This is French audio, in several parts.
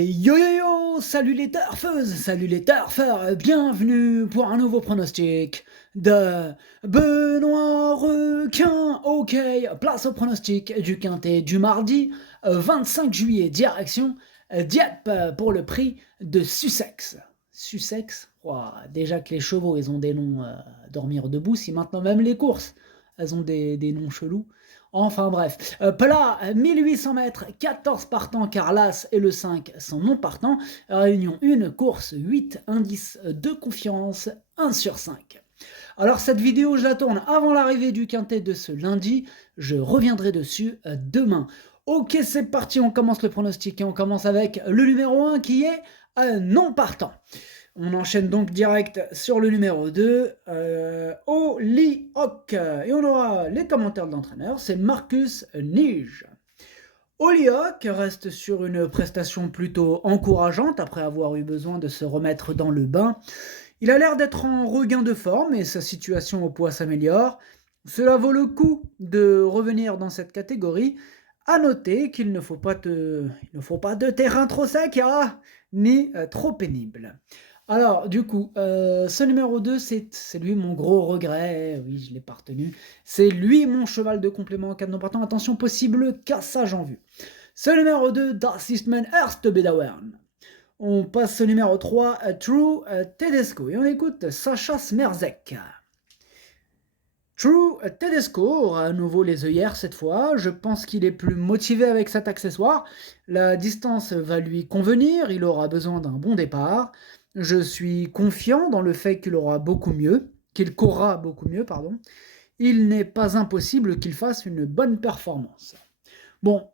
Yo yo yo, salut les turfeuses, salut les turfeurs, bienvenue pour un nouveau pronostic de Benoît Requin. Ok, place au pronostic du quintet du mardi 25 juillet, direction Dieppe pour le prix de Sussex. Sussex, ouah, déjà que les chevaux ils ont des noms à dormir debout, si maintenant même les courses elles ont des noms chelous. Enfin bref, plat 1800 mètres, 14 partants car l'As et le 5 sont non partants. Réunion 1, course 8, indice de confiance 1 sur 5. Alors cette vidéo je la tourne avant l'arrivée du quintet de ce lundi, je reviendrai dessus demain. Ok, c'est parti, on commence le pronostic et on commence avec le numéro 1 qui est non partant. On enchaîne donc direct sur le numéro 2, Hollyhock. Et on aura les commentaires de l'entraîneur, c'est Marcus Nige. Hollyhock reste sur une prestation plutôt encourageante après avoir eu besoin de se remettre dans le bain. Il a l'air d'être en regain de forme et sa situation au poids s'améliore. Cela vaut le coup de revenir dans cette catégorie. À noter qu'il ne faut pas de terrain trop sec ni trop pénible. Alors, du coup, ce numéro 2, c'est lui mon gros regret. Oui, je ne l'ai pas retenu. C'est lui mon cheval de complément en cas de non partant. Attention, possible cassage en vue. Ce numéro 2, Das ist mein erste Bedauern. On passe au numéro 3, True Tedesco. Et on écoute Sacha Smerzek. True Tedesco aura à nouveau les œillères cette fois. Je pense qu'il est plus motivé avec cet accessoire. La distance va lui convenir. Il aura besoin d'un bon départ. Je suis confiant dans le fait qu'il courra beaucoup mieux, Il n'est pas impossible qu'il fasse une bonne performance. Bon,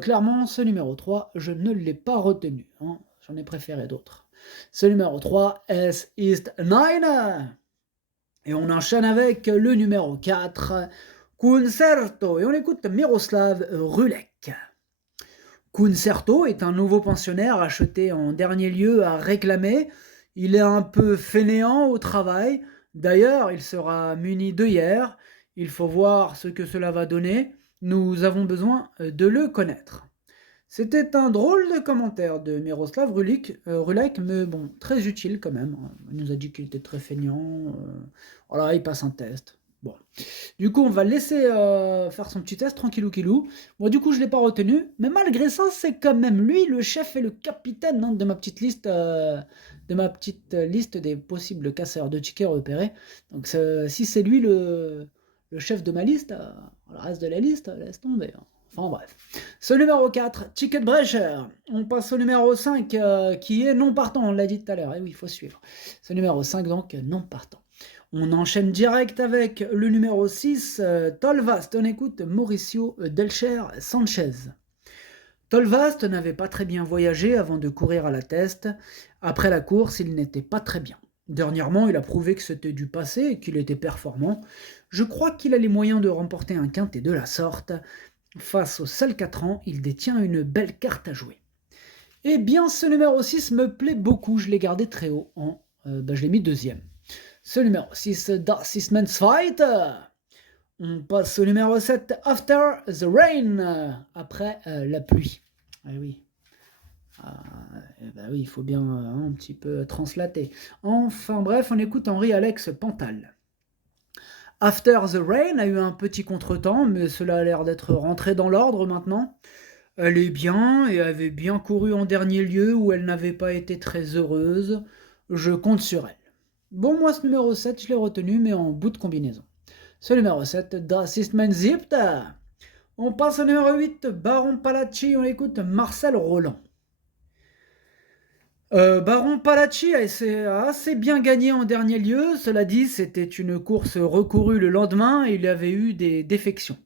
clairement, ce numéro 3, je ne l'ai pas retenu. J'en ai préféré d'autres. Ce numéro 3, Es ist Nine. Et on enchaîne avec le numéro 4, Concerto. Et on écoute Miroslav Rulek. Concerto est un nouveau pensionnaire acheté en dernier lieu à réclamer. Il est un peu fainéant au travail. D'ailleurs, il sera muni d'œillères. Il faut voir ce que cela va donner. Nous avons besoin de le connaître. C'était un drôle de commentaire de Miroslav Rulek, mais bon, très utile quand même. Il nous a dit qu'il était très feignant. Voilà, il passe un test. Bon. Du coup, on va le laisser faire son petit test tranquillou. Bon, du coup, je ne l'ai pas retenu. Mais malgré ça, c'est quand même lui le chef et le capitaine de ma petite liste des possibles casseurs de tickets repérés. Donc, si c'est lui le chef de ma liste, le reste de la liste, laisse tomber. Enfin bref. Ce numéro 4, Ticketbrecher. On passe au numéro 5 qui est non partant, on l'a dit tout à l'heure. Et oui, il faut suivre. Ce numéro 5 donc non partant. On enchaîne direct avec le numéro 6, Tolvast. On écoute Mauricio Delcher Sanchez. Tolvast n'avait pas très bien voyagé avant de courir à la teste. Après la course, il n'était pas très bien. Dernièrement, il a prouvé que c'était du passé et qu'il était performant. Je crois qu'il a les moyens de remporter un quintet de la sorte. Face au seul 4 ans, il détient une belle carte à jouer. Eh bien, ce numéro 6 me plaît beaucoup. Je l'ai gardé très haut. Je l'ai mis deuxième. Ce numéro 6, Das ist mein Fight. On passe au numéro 7, After the Rain. Après la pluie. Eh oui. Oui, il faut bien un petit peu translater. Enfin bref, on écoute Henri-Alex Pantal. After the Rain a eu un petit contretemps, mais cela a l'air d'être rentré dans l'ordre maintenant. Elle est bien et avait bien couru en dernier lieu où elle n'avait pas été très heureuse. Je compte sur elle. Bon, moi, ce numéro 7, je l'ai retenu, mais en bout de combinaison. Ce numéro 7, Das ist mein Siebter. On passe au numéro 8, Baron Palacci, on écoute Marcel Roland. Baron Palacci a assez bien gagné en dernier lieu. Cela dit, c'était une course recourue le lendemain et il avait eu des défections.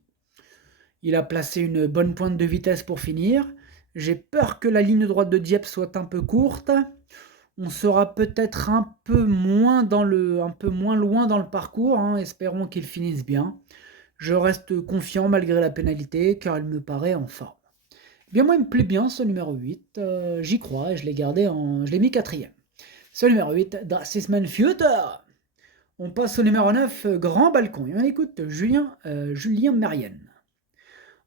Il a placé une bonne pointe de vitesse pour finir. J'ai peur que la ligne droite de Dieppe soit un peu courte. On sera peut-être un peu moins loin dans le parcours. Espérons qu'il finisse bien. Je reste confiant malgré la pénalité car il me paraît en forme. Bien, moi, il me plaît bien ce numéro 8. J'y crois et je l'ai mis quatrième. Ce numéro 8, Das ist mein Future. On passe au numéro 9, Grand Balcon. Et on écoute Julien Marienne.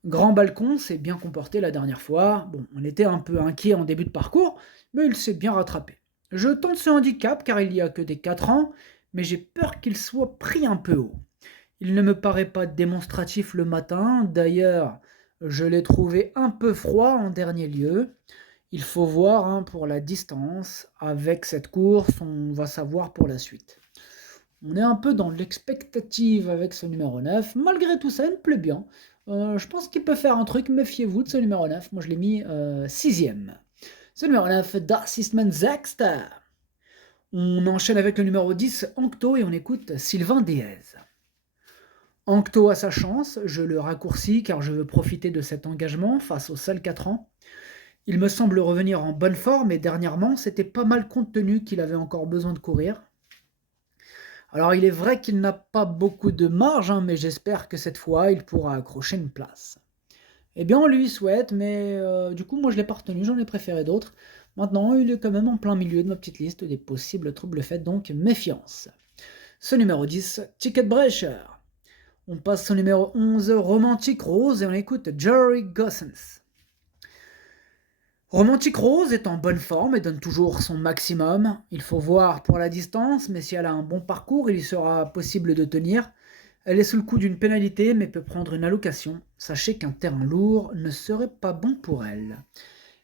Grand Balcon s'est bien comporté la dernière fois. Bon, on était un peu inquiet en début de parcours, mais il s'est bien rattrapé. Je tente ce handicap car il y a que des 4 ans, mais j'ai peur qu'il soit pris un peu haut. Il ne me paraît pas démonstratif le matin, d'ailleurs, je l'ai trouvé un peu froid en dernier lieu. Il faut voir hein, pour la distance. Avec cette course, on va savoir pour la suite. On est un peu dans l'expectative avec ce numéro 9. Malgré tout ça, il me plaît bien. Je pense qu'il peut faire un truc. Méfiez-vous de ce numéro 9. Moi, je l'ai mis 6ème. Ce numéro 9, Das ist mein Sechster. On enchaîne avec le numéro 10, Ancto, et on écoute Sylvain Déez. Ancto a sa chance, je le raccourcis car je veux profiter de cet engagement face aux seuls 4 ans. Il me semble revenir en bonne forme et dernièrement, c'était pas mal compte tenu qu'il avait encore besoin de courir. Alors il est vrai qu'il n'a pas beaucoup de marge, hein, mais j'espère que cette fois, il pourra accrocher une place. Eh bien, on lui souhaite, mais du coup, moi je ne l'ai pas retenu, j'en ai préféré d'autres. Maintenant, il est quand même en plein milieu de ma petite liste des possibles troubles faits, donc méfiance. Ce numéro 10, Ticketbrecher. On passe au numéro 11, Romantic Rose, et on écoute Jerry Gossens. Romantic Rose est en bonne forme et donne toujours son maximum. Il faut voir pour la distance, mais si elle a un bon parcours, il y sera possible de tenir. Elle est sous le coup d'une pénalité, mais peut prendre une allocation. Sachez qu'un terrain lourd ne serait pas bon pour elle.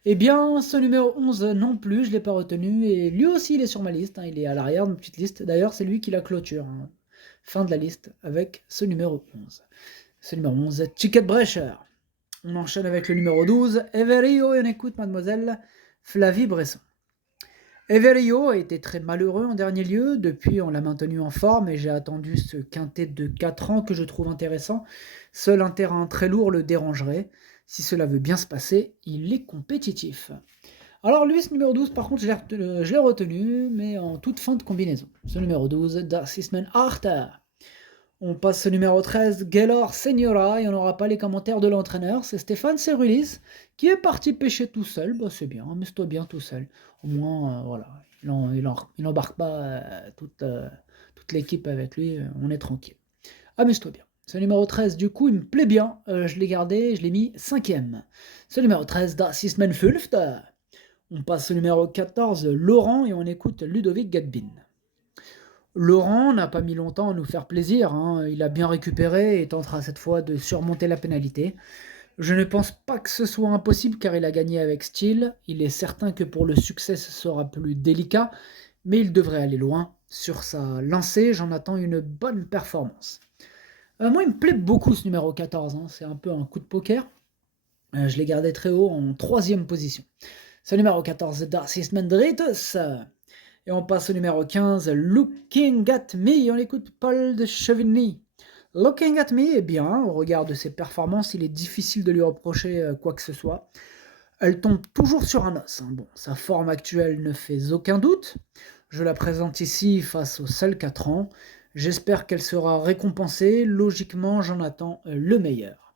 Eh bien, ce numéro 11 non plus, je ne l'ai pas retenu, et lui aussi il est sur ma liste, hein, il est à l'arrière de ma petite liste. D'ailleurs, c'est lui qui la clôture. Hein. Fin de la liste avec ce numéro 11. Ce numéro 11, Ticketbrecher. On enchaîne avec le numéro 12, Everio, et on écoute mademoiselle Flavie Bresson. Everio a été très malheureux en dernier lieu, depuis on l'a maintenu en forme et j'ai attendu ce quintet de 4 ans que je trouve intéressant. Seul un terrain très lourd le dérangerait. Si cela veut bien se passer, il est compétitif. Alors lui, ce numéro 12, par contre, je l'ai retenu, mais en toute fin de combinaison. Ce numéro 12, Das ist mein Achter. On passe au numéro 13, Gaylor Seniora, et on n'aura pas les commentaires de l'entraîneur, c'est Stéphane Cerulis, qui est parti pêcher tout seul. Bah c'est bien, amuse-toi bien tout seul. Au moins, voilà, il n'embarque pas toute l'équipe avec lui, on est tranquille. Amuse-toi bien. Ce numéro 13, du coup, il me plaît bien, je l'ai gardé, je l'ai mis 5ème. Ce numéro 13, Das ist mein Fünfter. On passe au numéro 14, Laurent, et on écoute Ludovic Gadbin. Laurent n'a pas mis longtemps à nous faire plaisir, hein. Il a bien récupéré et tentera cette fois de surmonter la pénalité. Je ne pense pas que ce soit impossible car il a gagné avec style. Il est certain que pour le succès ce sera plus délicat, mais il devrait aller loin. Sur sa lancée, j'en attends une bonne performance. Moi, il me plaît beaucoup ce numéro 14, hein. C'est un peu un coup de poker. Je l'ai gardé très haut en 3ème position. Ce numéro 14, Das ist mein Drittes. Et on passe au numéro 15, Looking at Me, on écoute Paul de Chevigny. Looking at Me est bien, au regard de ses performances, il est difficile de lui reprocher quoi que ce soit. Elle tombe toujours sur un os. Hein. Bon, sa forme actuelle ne fait aucun doute. Je la présente ici face aux seuls 4 ans. J'espère qu'elle sera récompensée. Logiquement, j'en attends le meilleur.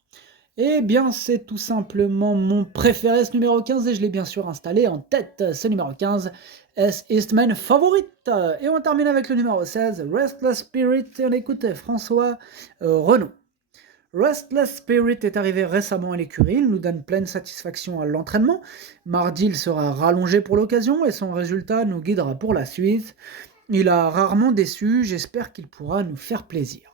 Eh bien, c'est tout simplement mon préféré, ce numéro 15, et je l'ai bien sûr installé en tête. Ce numéro 15, Es ist mein Favorit. Et on termine avec le numéro 16, Restless Spirit, et on écoute François Renaud. Restless Spirit est arrivé récemment à l'écurie, il nous donne pleine satisfaction à l'entraînement. Mardi, il sera rallongé pour l'occasion, et son résultat nous guidera pour la suite. Il a rarement déçu, j'espère qu'il pourra nous faire plaisir.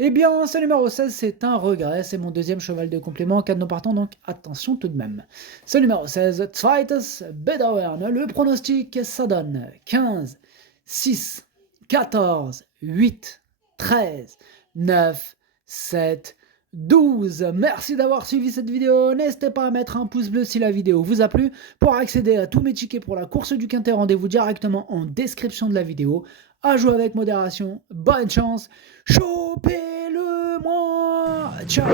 Eh bien, ce numéro 16, c'est un regret, c'est mon 2e cheval de complément, 4 non partants, donc attention tout de même. Ce numéro 16, Zweites Bedauern, le pronostic, ça donne 15, 6, 14, 8, 13, 9, 7, 12. Merci d'avoir suivi cette vidéo, n'hésitez pas à mettre un pouce bleu si la vidéo vous a plu. Pour accéder à tous mes tickets pour la course du Quintet, rendez-vous directement en description de la vidéo. À jouer avec modération, bonne chance, chopez-le moi, ciao.